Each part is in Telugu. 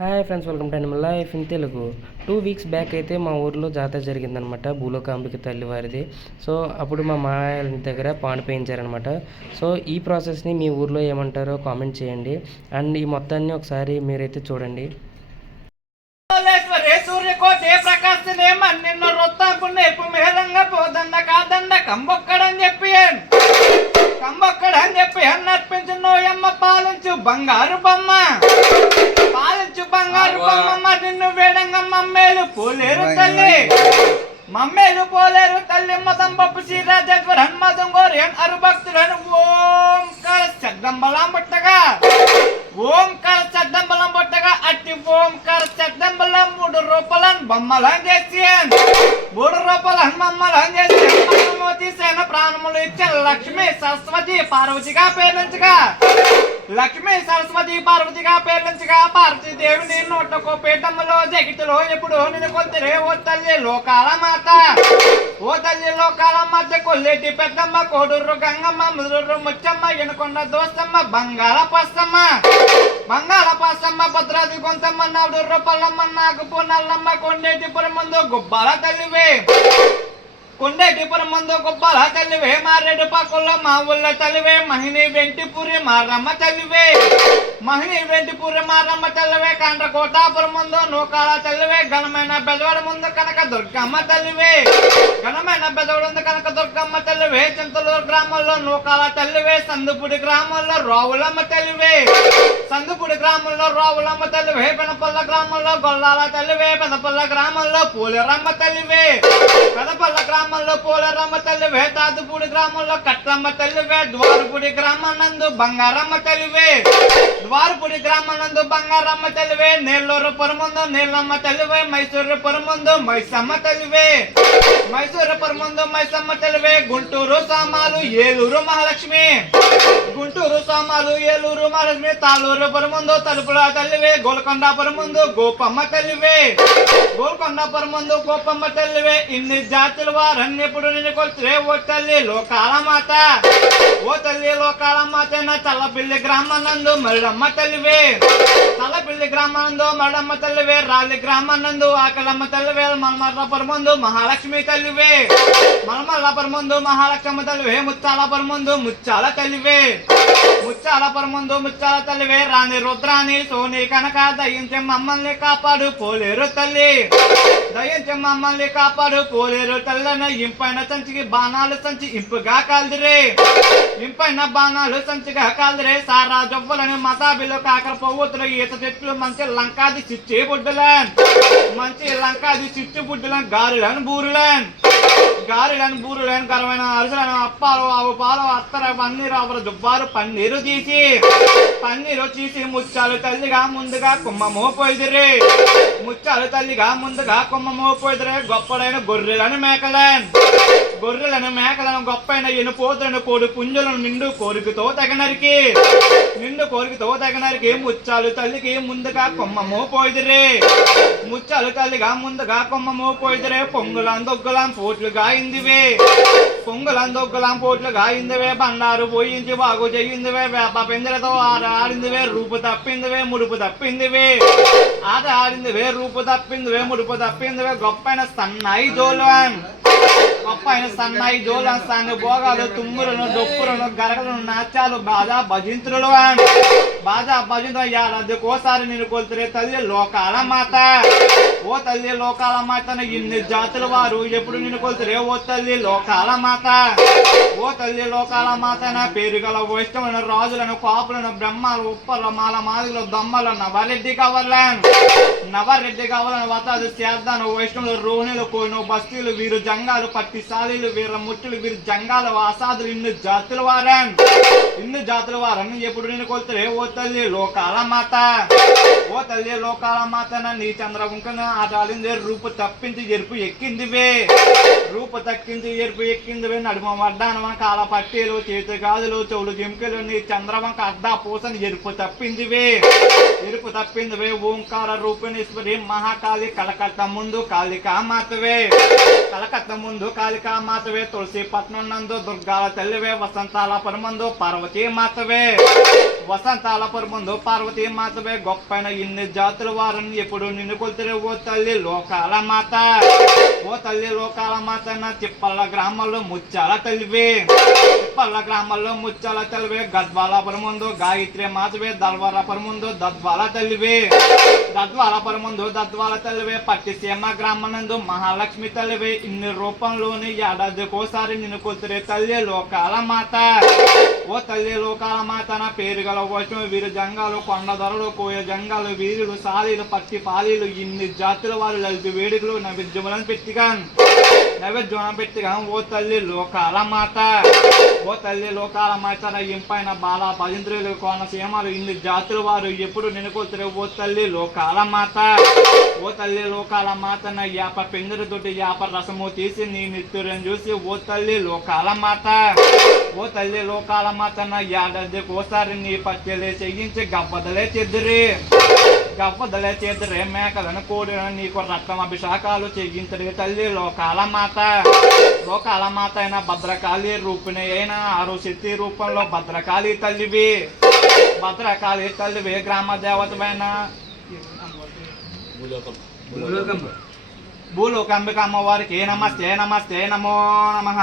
Hi friends, welcome to animal life in Telugu. 2 weeks back అయితే మా ఊర్లో జాతర జరిగిందనమాట. భూలోకాంబిక తల్లివారిది. సో అప్పుడు మా మామయ్య ఇంటి దగ్గర పాండు వేయించారనమాట. సో ఈ ప్రాసెస్ని మీ ఊర్లో ఏమంటారో కామెంట్ చేయండి. అండ్ ఈ మొత్తాన్ని ఒకసారి మీరైతే చూడండి. పాలించు బంగారు బొమ్మ, పాలించు బంగారు బొమ్మ, నిన్ను వేడంగా మమ్మేలు పోలేరు తల్లి, మమ్మేలు పోలేరు తల్లి. మతం పప్పు శ్రీరాజేశ్వర హన్మతం గోరియన్ అరుభక్తులను ఓంకార శబ్దంబలం పట్టగా, ఓంకార శబ్దంబలం పట్టగా అట్టి ఓంకార శబ్దంబలం 3 రూపాయలను బొమ్మలం చేసి, 3 రూపాయలను బొమ్మలం చేసి తీసిన ప్రాణములు ఇచ్చిన లక్ష్మీ సరస్వతి పార్వతిగా పేర్లించగా, లక్ష్మీ సరస్వతి పార్వతిగా పేర్లించగా, పార్వతీదేవిని నోటకో పీఠములో జగితిలో ఎప్పుడు నేను కొద్దిరే ఓ తల్లి లోకాల మాత, ఓ తల్లి లోకాల మాత. కొల్లేటి పెద్దమ్మ, కోడూరు గంగమ్మ, ముదురు ముచ్చమ్మ, ఎనుకొండ దోస్తమ్మ, బంగాళ పస్తమ్మ, బంగాళ పస్తమ్మ, భద్రాద్రి గొంతమ్మ, నవడూరు పల్లమ్మ, నాగపూర్ నల్లమ్మ, కొండేటిపురం ముందు గుబ్బాల తల్లివే, కొండేటిపురం ముందు గుబ్బాల తల్లివే, మారేడు పాకుల్లో మా ఊళ్ళ తల్లివే, మహిళ వెంటిపురి మారమ్మ తల్లివే, మహిళ వెంటిపురి మారమ్మ తల్లివే, కాండ్రకోటాపురం ముందు నూకాల తల్లివే, ఘనమైన బెదవాడ ముందు కనక దుర్గమ్మ తల్లివే, ఘనమైన బెదవాడ ముందు కనక దుర్గమ్మ తల్లివే, చింతలూరు గ్రామంలో నూకాల తల్లివే, సందుపూడి గ్రామంలో రావులమ్మ తల్లివే, సందుపూడి గ్రామంలో రావులమ్మ తల్లివే, పెనపల్ల గ్రామంలో గొల్లాల తల్లివే, పెదపల్ల గ్రామంలో పూలరమ్మ తల్లివే, పెదపల్ల గ్రామంలో పూలరమ్మ తల్లివే, తాతుపూడి గ్రామంలో కట్టమ్మ తల్లివే, ద్వారపూడి గ్రామం నందు బంగారమ్మ తల్లివే, ద్వారపూడి గ్రామం నందు బంగారమ్మ తల్లివే, నెల్లూరు పొరముందు నీలమ్మ తల్లివే, మైసూరు పొరముందు మైసమ్మ తల్లివే, మైసూరు పొరముందు మైసమ్మ తల్లివే, గుంటూరు సామాలు ఏలూరు మహాలక్ష్మి, గుంటూరు సామాలు ఏలూరు మహాలక్ష్మి, తాళూరు పొరముందు తలుపుల తల్లివే, గోల్కొండాపురం ముందు గోపమ్మ తల్లివే, గోల్కొండాపురం ముందు గోపమ్మ తల్లివే. ఇన్ని జాతుల వారన్ని ఎప్పుడు నిన్ను కొలిచే ఓ తల్లి లోకాల మాత, ఓ తల్లి లోకాల మాత. నా చల్లపిల్లి గ్రామానందు మరడమ్మ తల్లివే, చల్లపిల్లి గ్రామానందు మరడమ్మ తల్లివే, రాళ్ళి గ్రామానందు ఆకలమ్మ తల్లివే, మల్మల్లాపురం ముందు మహాలక్ష్మి తల్లివే, మల్మల్లాపురం ముందు మహాలక్ష్మి తల్లివే, ముచ్చాలపురం ముందు ముచ్చాల తల్లివే, ముచ్చాలపురం ముందు ముచ్చాల తల్లివే, రాణి రుద్రాణి సోని కనక దయించే మమ్మల్ని కాపాడు పోలేరు తల్లి, దయించే మమ్మల్ని కాపాడు పోలేరు తల్లన. ఇంపైన సంచికి బాణాలు సంచి ఇంపుగా కాల్దిరే, ఇంపైన బాణాలు సంచిగా కాల్దిరే, సారా జవ్వలను మతాబిలో కాకర పొవ్వుతులు ఈత చెట్లు మంచి లంకాది చిచ్చి బుడ్డులన్, మంచి లంకాది చిచ్చు బుడ్డులను గారులను బూరులన్, గారెలను బూరులను కరమైన అరుసులను అప్పాలు ఆవు పాలు అత్తర పన్నీరు అవరు జుబ్బాలు పన్నీరు తీసి ముచ్చాలు తల్లిగా ముందుగా కుమ్మమో పోయిదిరే, ముచ్చాలు తల్లిగా ముందుగా కుమ్మమో పోయిదిరే. గొప్పడైన గొర్రెలను మేకలను, గొర్రెలను మేకలను గొప్పైన ఎనుపోతులను కోడి పుంజులను నిండు కోరికతో తగనరికి, నిండు కోరికతో తగనరికి ముచ్చాలు తల్లికి ముందుగా కొమ్మమో పోయిదిరే, ముచ్చాలు తల్లిగా ముందుగా కొమ్మమో పోయిదిరే. పొంగులం దొగ్గులం పోట్లుగా ఇందివే, పొంగులం దొగ్గులం పోట్లుగా ఇందివే, బండారు పోయించి బాగు చెయ్యిందివే, వేప పెంజలతో ఆట ఆడిందివే, రూపు తప్పిందివే, ముడుపు తప్పిందివే, ఆట ఆడిందివే, రూపు తప్పిందివే, ముడుపు తప్పిందివే. గొప్పైన సన్నాయి జోలన్, గొప్పైన సన్నాయి జోలన్, సన్ని భోగాలు తుమ్ములను డొప్పులను గరగలను నాట్యాలు బాజా భజింతులు, బాజా భజింతులు. ఏడాదికోసారి నేను కొలితే తల్లి లోకాల మాత, ఓ తల్లి లోకాల మాతను. ఇన్ని జాతుల వారు ఎప్పుడు నిన్ను కొలితే ఓ తల్లి లోకాల మాత, ఓ తల్లి లోకాల మాత. నా పేరు గల వైష్ణవులను రాజులను కాపులను బ్రహ్మలు ఉప్పల మాల మాదిగలు దమ్మలు నవరెడ్డి కావాలను, నవరెడ్డి కావాలని వతాదు చేద్దాను. వైష్ణవులు రోహిణులు కోను బస్తీలు వీరు జంగాలు పట్టిశాలీలు వీర ముట్టులు వీరు జంగాలు వాసాదులు. ఇన్ని జాతుల వారన్, ఇన్ని జాతుల వారని ఎప్పుడు నేను కొలితే ఓ తల్లి లోకాల మాత, ఓ తల్లి లోకాల మాత. నీ చంద్రగుంకను ఆటాడింది, రూపు తప్పించి ఎరుపు ఎక్కిందివే, రూపు తక్కించి ఎరుపు ఎక్కిందివే. నడుమ వడ్డానమ కాల పట్టీలు చేతి గాజులు చెవులు జింకలు, నీ చంద్రవంక అడ్డా పూసని ఎరుపు తప్పిందివే, ఎరుపు తప్పిందివే. ఓంకార రూపిణేశ్వరి మహాకాళి కలకత్తా ముందు కాళికా మాతవే, కలకత్తా ముందు కాళి కాళికా మాతవే, తులసీపట్నం నందు దుర్గాల తల్లివే, వసంతాల పరమందు పార్వతీ మాతవే, వసంతాల పరమందు పార్వతీ మాతవే, గొప్పైన ఇన్ని జాతుల వారిని ఎప్పుడు నిన్ను కొలితిరి ఓ తల్లి లోకాల మాత. ఓ తల్లి లోకాల మాత, నా తిప్పల్ల గ్రామంలో ముత్యాల తల్లివే, తిప్పల్ల గ్రామంలో ముత్యాల తల్లివే, గద్వాల పరమందు గాయత్రి మాతవే, దల్వర పరమందు దద్వాల తల్లివే, దద్వాల పరమందు దద్వాల తల్లివే, పట్టిసీమ గ్రామనందు మహాలక్ష్మి తల్లివే. ఇన్ని రూపంలోని ఏడాదికోసారి నిన్ను కొలితిరి తల్లి లోకాల మాత. ఓ తల్లి లోకాల మాత, నా పేరు గల వచనం వీరు జంగాలు, కొండ ధరలు, కోయ జంగాలు, వీరులు, సాలీలు, పత్తి పాలీలు, ఇన్ని జాతుల వారు లలిత వేడుకలు నైవేద్యములను పెట్టిగా ఓ తల్లి లోకాల మాత. ఓ తల్లి లోకాల మాత, నా ఇంపైన బాల పదింద్రులు, కోనసీమలు, ఇన్ని జాతుల వారు ఎప్పుడు నిన్ను కొలితిరి ఓ తల్లి లోకాల మాత. ఓ తల్లి లోకాల మాత, నా యాప పెందరు తోటి యాప రసము తీసి నీ నిత్తురం చూసి ఓ తల్లి లోకాల మాత. ఓ తల్లి లోకాల మాత, నా ఏడాదికోసారి నీ పచ్చలే చెయ్యించి గవ్వదలే చెద్దరే మేకలను కోడిన నీకు రక్తం అభిషేకాలు చెయ్యించడే తల్లి లోకాల మాత. లోకాల మాత అయిన భద్రకాళి రూపిణి అయిన ఆరు శక్తి రూపంలో భద్రకాళి తల్లివి, భద్రకాళి తల్లివి, గ్రామ దేవతమైన భూలోకంబిక అమ్మవారికి నమస్తే నమస్తే నమో నమః.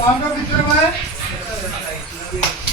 बाहर का पिक्चर है